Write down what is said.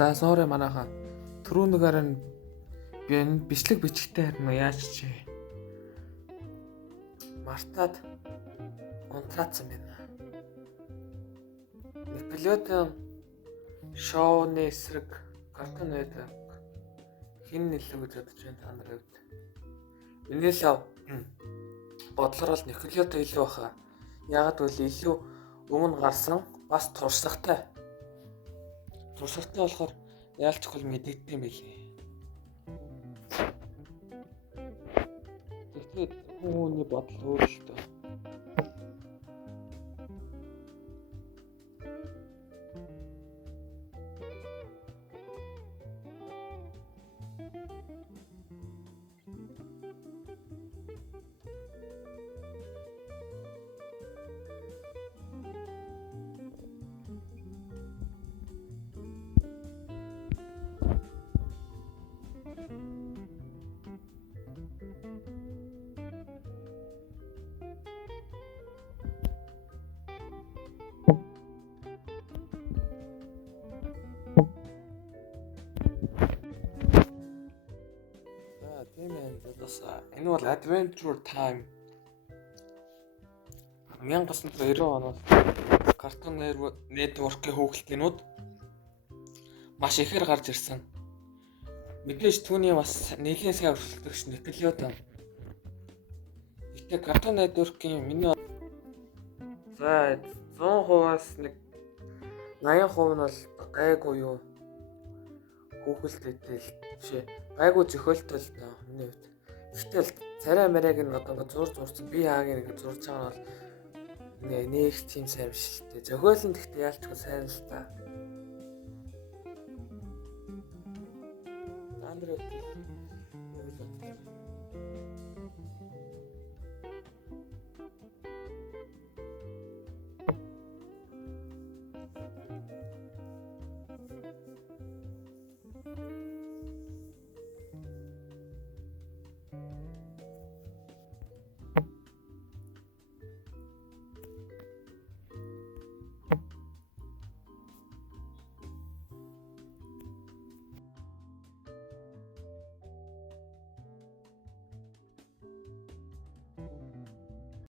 За sorry манайхаа. Түрүүнийгээр нь би энэ бичлэг бичгтээ харна яаж чи мартаад унтраацсан байна. Nickelodeon шоуны эсрэг Cartoon Network хин нэлээ гэж бодож байна та нарын хувьд. Миний л бодлоор бол Nickelodeon илүү баха. Ягаад гэвэл илүү өмнө гарсан бас туршлагатай. Туршлагатай болохоор яалч хөл мэдэгдэх юм билий. Тэгэхээр хүний бодол өөр л дөө. Тийм ээ. Энэ бол Adventure Time 1990 оноос Cartoon Network-ийн хүүхэлдэйнүүд маш ихээр гарч ирсэн. Мэдээж түүний бас нэлийн сайн өрсөлдөгч Nickelodeon. Гэтэ Cartoon Network-ийн миний за 100%-аас нэг 80% нь бол гайгүй юу хүүхэлдэйтэй л бишээ. Гайгүй зохиолтой л даа миний хувьд. Гэтэл царай мариаг нь одоо зурцсан би хаагийн ингэ зурж байгаа нь бол нэг тийм сайн биш л дээ. Зохиол нь гэхдээ яалчгүй сайн л та. Андрей